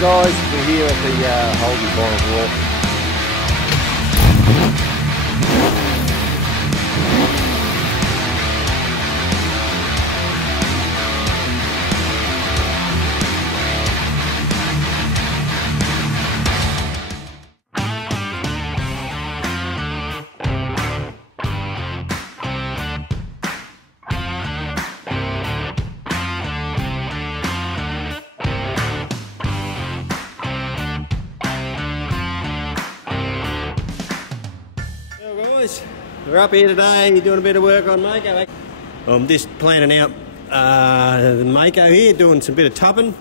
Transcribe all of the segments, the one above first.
Guys, we're here at the Holden Bottom Wall. We're up here today doing a bit of work on Mako. I'm just planning out the Mako here, doing some bit of tubbing.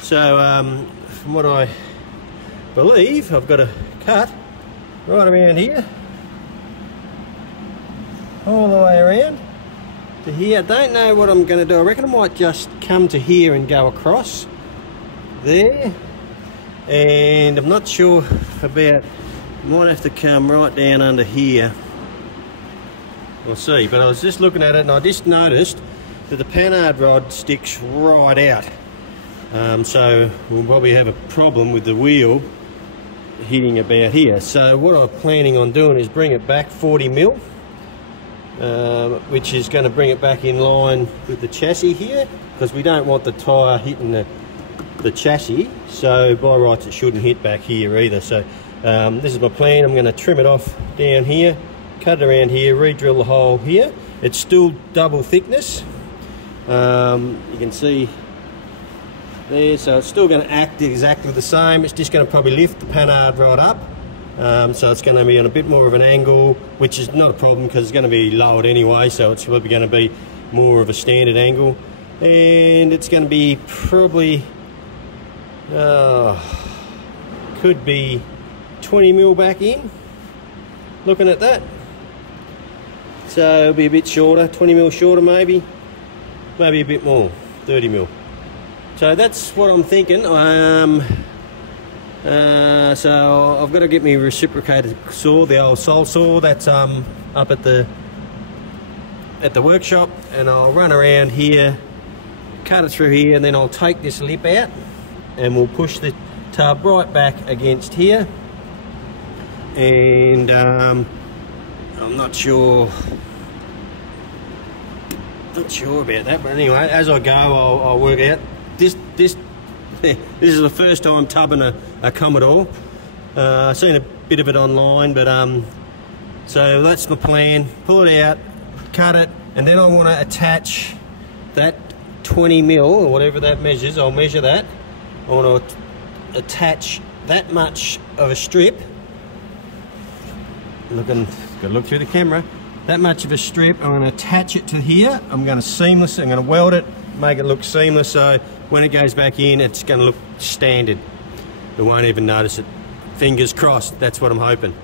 So from what I believe, I've got a cut right around here, all the way around to here. I don't know what I'm going to do. I reckon I might just come to here and go across there, and I'm not sure about, might have to come right down under here. We'll see, but I was just looking at it and I just noticed that the panhard rod sticks right out. So we'll probably have a problem with the wheel hitting about here. So what I'm planning on doing is bring it back 40 mil, which is going to bring it back in line with the chassis here, because we don't want the tyre hitting the chassis. So by rights it shouldn't hit back here either. So this is my plan. I'm going to trim it off down here, cut it around here, re-drill the hole here. It's still double thickness. You can see there, so it's still going to act exactly the same. It's just going to probably lift the panhard rod up. So it's going to be on a bit more of an angle, which is not a problem because it's going to be lowered anyway, so it's probably going to be more of a standard angle. And it's going to be probably, could be 20 mil back in, looking at that. So it'll be a bit shorter, 20 mil shorter maybe a bit more, 30 mil. So that's what I'm thinking. So I've got to get me reciprocated saw, the old sole saw that's up at the workshop, and I'll run around here, cut it through here, and then I'll take this lip out and we'll push the tub right back against here. And I'm not sure about that, but anyway, as I go I'll work out. This is the first time tubbing a Commodore. I've seen a bit of it online, but so that's my plan. Pull it out, cut it, and then I want to attach that 20 mil or whatever that measures. I'll measure that. I want to attach that much of a strip. Gotta look through the camera. That much of a strip, I'm going to attach it to here. I'm going to weld it, make it look seamless, so when it goes back in it's going to look standard. It won't even notice it. Fingers crossed, that's what I'm hoping.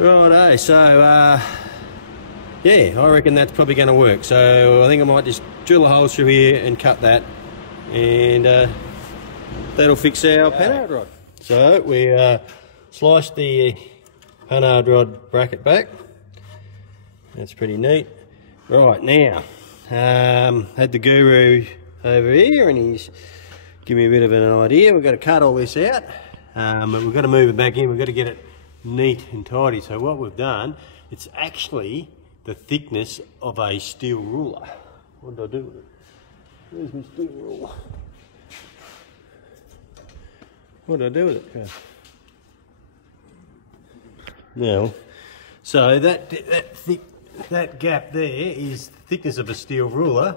Righto, so yeah, I reckon that's probably going to work. So I think I might just drill a hole through here and cut that, and that'll fix our panhard rod. So we sliced the panhard rod bracket back. That's pretty neat. Right, now, had the guru over here and he's giving me a bit of an idea. We've got to cut all this out, but we've got to move it back in. We've got to get it neat and tidy. So what we've done, it's actually the thickness of a steel ruler. What did I do with it? Where's my steel ruler? What did I do with it? Now, so that gap there is the thickness of a steel ruler.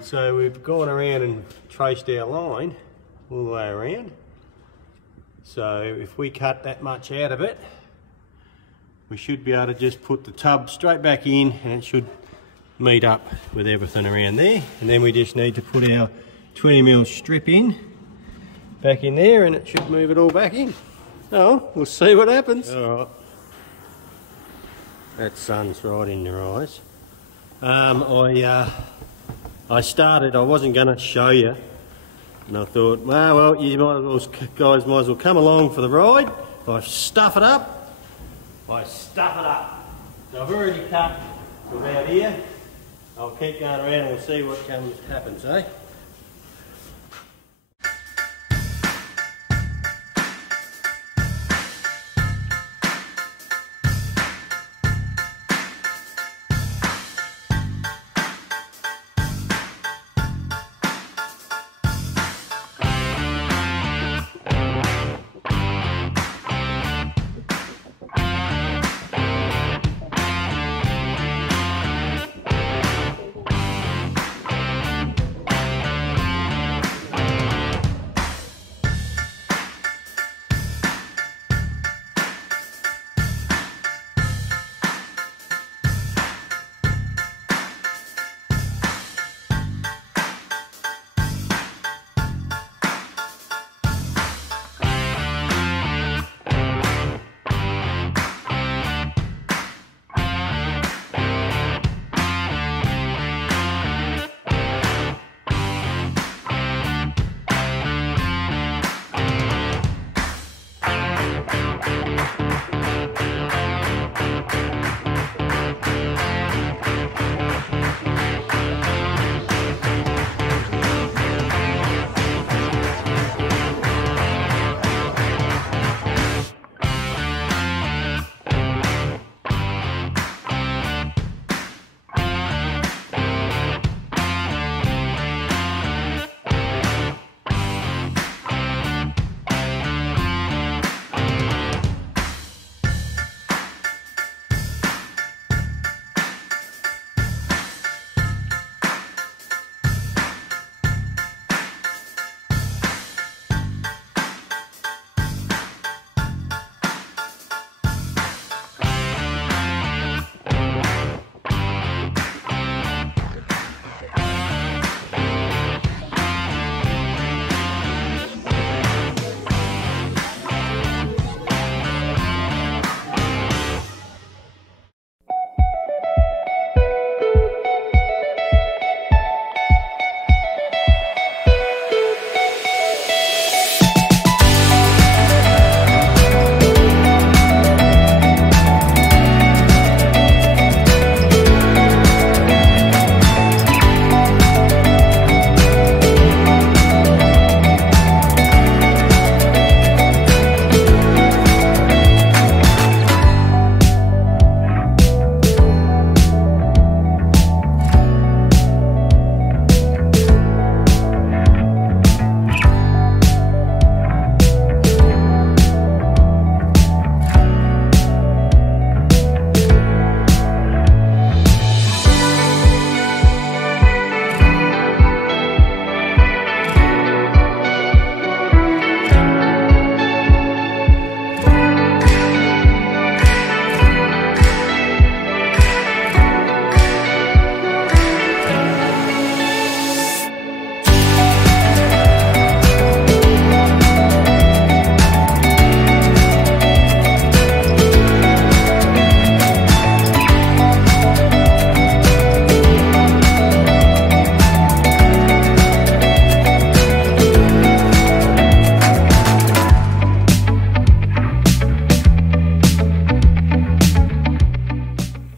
So we've gone around and traced our line all the way around. So if we cut that much out of it, we should be able to just put the tub straight back in and it should meet up with everything around there. And then we just need to put our 20 mil strip in, back in there, and it should move it all back in. Oh, we'll see what happens. All right. That sun's right in your eyes. I wasn't going to show you And I thought, well, you guys might as well come along for the ride. If I stuff it up, So I've already cut to about here. I'll keep going around and we'll see what happens, eh?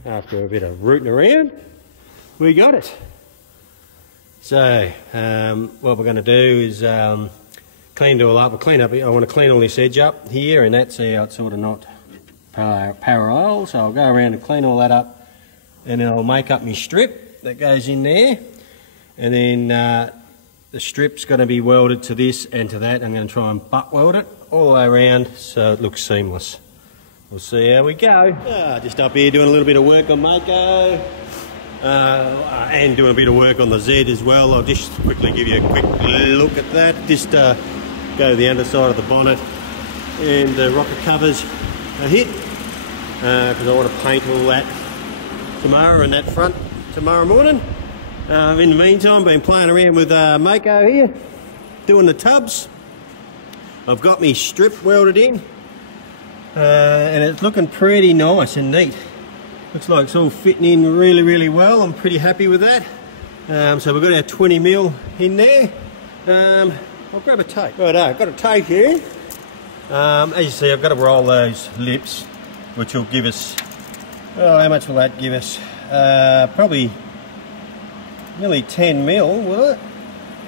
After a bit of rooting around, we got it. So what we're going to do is clean it all up. I want to clean all this edge up here, and that's how it's sort of not parallel. So I'll go around and clean all that up, and then I'll make up my strip that goes in there, and then the strip's going to be welded to this and to that. I'm going to try and butt weld it all the way around so it looks seamless. We'll see how we go. Just up here doing a little bit of work on Mako and doing a bit of work on the Z as well. I'll just quickly give you a quick look at that. Just go to the underside of the bonnet and the rocker covers are hit because I want to paint all that tomorrow and that front tomorrow morning. In the meantime, been playing around with Mako here, doing the tubs. I've got my strip welded in. And it's looking pretty nice and neat. Looks like it's all fitting in really, really well. I'm pretty happy with that. So we've got our 20mm in there. I'll grab a tape. Right, I've got a tape here. As you see, I've got to roll those lips, which will give us, oh, how much will that give us? Probably nearly 10 mil, will it?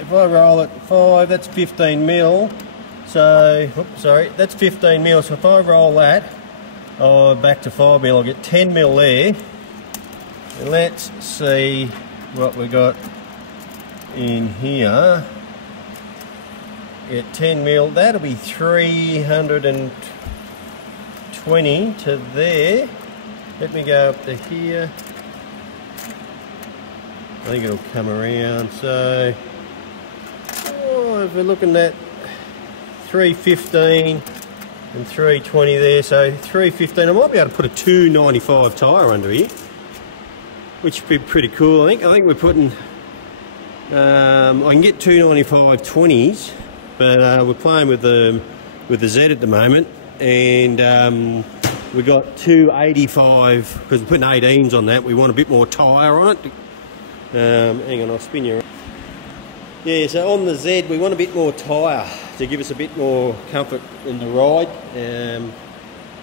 If I roll it 5, that's 15 mil. So, oops, sorry, that's 15 mil. So if I roll that back to 5 mil, I'll get 10 mil there. And let's see what we got in here. Get 10 mil, that'll be 320 to there. Let me go up to here. I think it'll come around. So, if we're looking at 315 and 320 there, so 315. I might be able to put a 295 tyre under here, which would be pretty cool. I think we're putting. I can get 295 20s, but we're playing with the Z at the moment, and we got 285 because we're putting 18s on that. We want a bit more tyre on it. Hang on, I'll spin you around. Yeah, so on the Z we want a bit more tyre to give us a bit more comfort in the ride.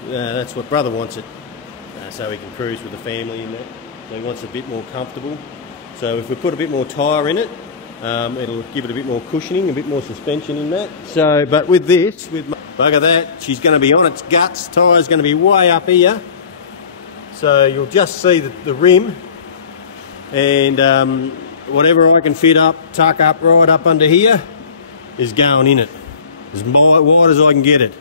That's what brother wants it, so he can cruise with the family in that. So he wants it a bit more comfortable. So if we put a bit more tyre in it, it'll give it a bit more cushioning, a bit more suspension in that. So, but with this, with bugger that, she's going to be on its guts. Tyre's going to be way up here. So you'll just see the rim, and whatever I can fit up, tuck up right up under here, is going in it. As wide as I can get it.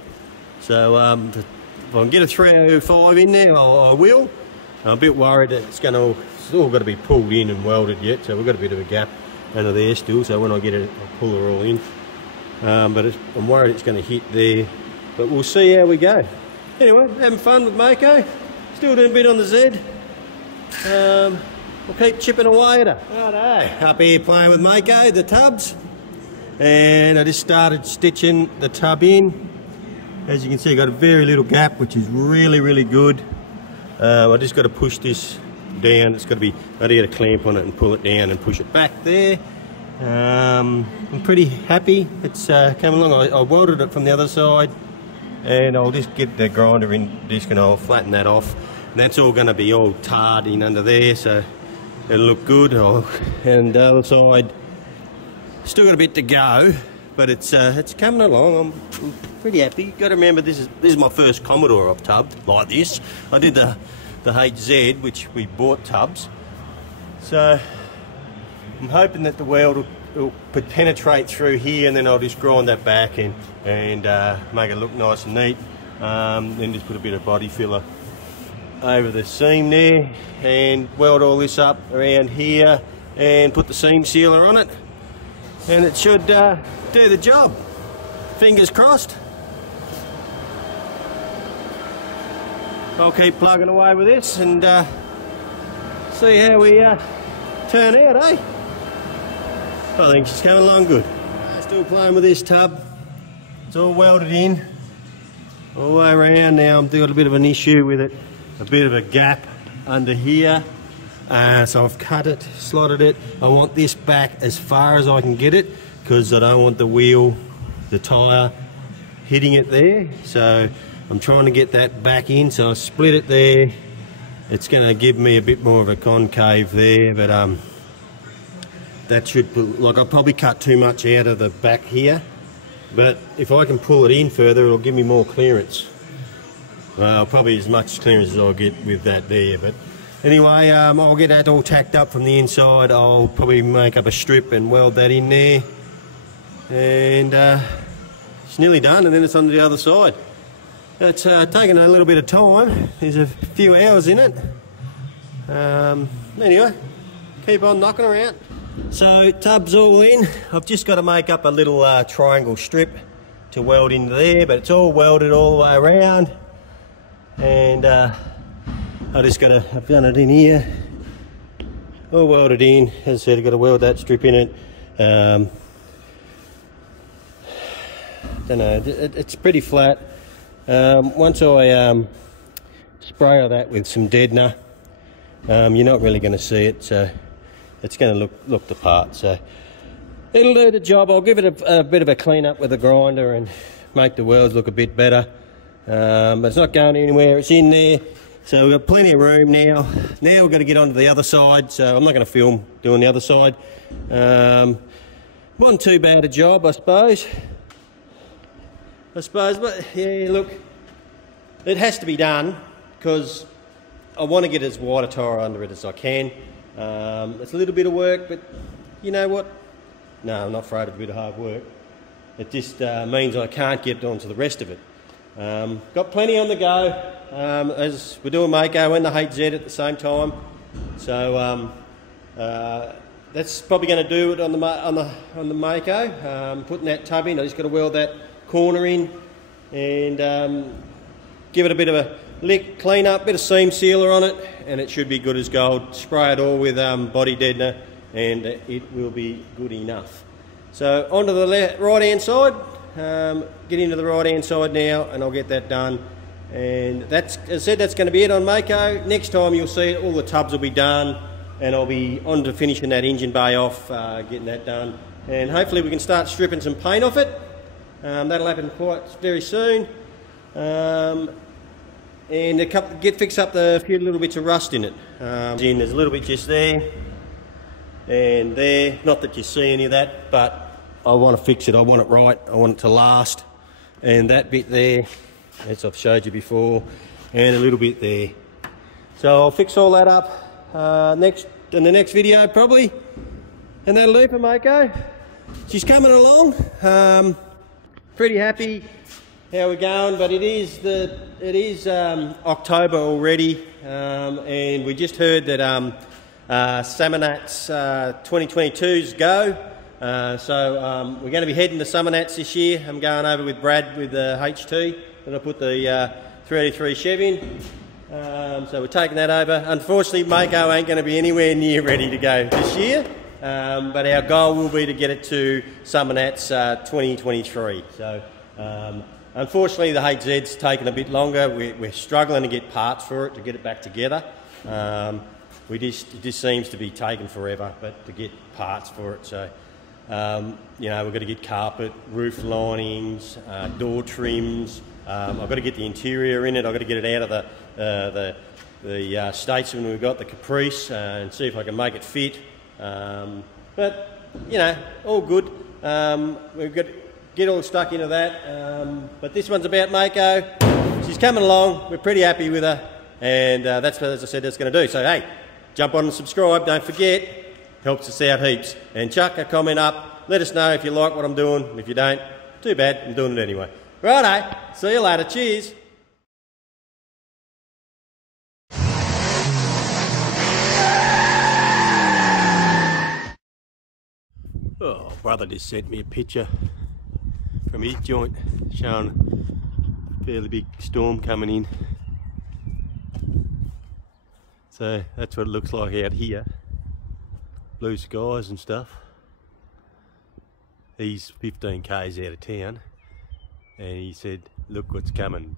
So if I can get a 305 in there, I will. I'm a bit worried that it's all got to be pulled in and welded yet, so we've got a bit of a gap under there still, so when I get it, I'll pull her all in. But I'm worried it's going to hit there, but we'll see how we go. Anyway, having fun with Mako, still doing a bit on the Z. We'll keep chipping away at her. Righto, up here playing with Mako, the tubs, and I just started stitching the tub in. As you can see, got a very little gap, which is really, really good. I just got to push this down. It's got to be, I get a clamp on it and pull it down and push it back there. I'm pretty happy it's coming along. I welded it from the other side, and I'll just get the grinder in disc and I'll flatten that off. And that's all going to be all tarred in under there, so it'll look good. And the other side, still got a bit to go, but it's coming along. I'm pretty happy. Got to remember, this is my first Commodore I've tubbed like this. I did the HZ, which we bought tubs. So I'm hoping that the weld will penetrate through here, and then I'll just grind that back and make it look nice and neat. Then just put a bit of body filler over the seam there and weld all this up around here and put the seam sealer on it, and it should do the job. Fingers crossed. I'll keep plugging away with this and see how we turn out, eh? I think she's coming along good. Still playing with this tub. It's all welded in all the way around. Now I've got a bit of an issue with it, a bit of a gap under here. So I've cut it, slotted it. I want this back as far as I can get it, because I don't want the wheel, the tyre, hitting it there. So I'm trying to get that back in, so I split it there. It's going to give me a bit more of a concave there, but that should, like, I'll probably cut too much out of the back here, but if I can pull it in further, it'll give me more clearance. Well, probably as much clearance as I'll get with that there, but anyway, I'll get that all tacked up from the inside. I'll probably make up a strip and weld that in there, and it's nearly done, and then it's on the other side. It's taken a little bit of time. There's a few hours in it. Anyway, keep on knocking around. So tub's all in. I've just got to make up a little triangle strip to weld into there, but it's all welded all the way around. And I've done it in here. All welded in. As I said, I've got to weld that strip in it. Don't know, it's pretty flat. Once I spray that with some deadener, you're not really going to see it, so it's going to look the part. So It'll do the job. I'll give it a bit of a clean up with the grinder and make the welds look a bit better. But it's not going anywhere, it's in there. So we've got plenty of room now. Now we've got to get onto the other side, so I'm not going to film doing the other side. Wasn't too bad a job, I suppose. But yeah, look, it has to be done because I want to get as wide a tyre under it as I can. It's a little bit of work, but you know what? No, I'm not afraid of a bit of hard work. It just means I can't get onto the rest of it. Got plenty on the go, as we're doing Mako and the HZ at the same time. So that's probably going to do it on the Mako. Putting that tub in, I just got to weld that corner in and give it a bit of a lick, clean up, bit of seam sealer on it, and it should be good as gold. Spray it all with body deadener, and it will be good enough. So onto the right hand side. Get into the right hand side now, and I'll get that done. And that's, as I said, that's going to be it on Mako. Next time you'll see all the tubs will be done, and I'll be on to finishing that engine bay off, getting that done, and hopefully we can start stripping some paint off it. That'll happen quite very soon. And fix up a few little bits of rust in it. There's a little bit just there and there. Not that you see any of that, but I want to fix it. I want it right. I want it to last. And that bit there, as I've showed you before, and a little bit there. So I'll fix all that up in the next video probably. And that'll do for Mako. She's coming along. Pretty happy how we're going, but it is October already, and we just heard that Summernats 2022's go. So we're going to be heading to Summernats this year. I'm going over with Brad with the HT, and I put the 383 Chev in. So we're taking that over. Unfortunately, Mako ain't going to be anywhere near ready to go this year, but our goal will be to get it to Summernats 2023. So unfortunately, the HZ's taken a bit longer. We're struggling to get parts for it, to get it back together. It just seems to be taking forever, but to get parts for it. So, you know, we've got to get carpet, roof linings, door trims. I've got to get the interior in it. I've got to get it out of the Statesman we've got, the Caprice, and see if I can make it fit. But, you know, all good. We've got to get all stuck into that. But this one's about Mako. She's coming along. We're pretty happy with her. And that's what, as I said, that's going to do. So, hey, jump on and subscribe. Don't forget. Helps us out heaps. And chuck a comment up. Let us know if you like what I'm doing. If you don't, too bad. I'm doing it anyway. Righto. See you later. Cheers. Oh, brother just sent me a picture from his joint showing a fairly big storm coming in. So that's what it looks like out here. Blue skies and stuff. He's 15 k's out of town and he said, look what's coming.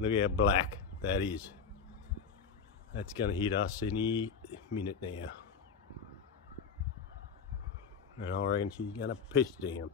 Look how black that is. That's going to hit us any minute now. And I reckon she's going to piss down.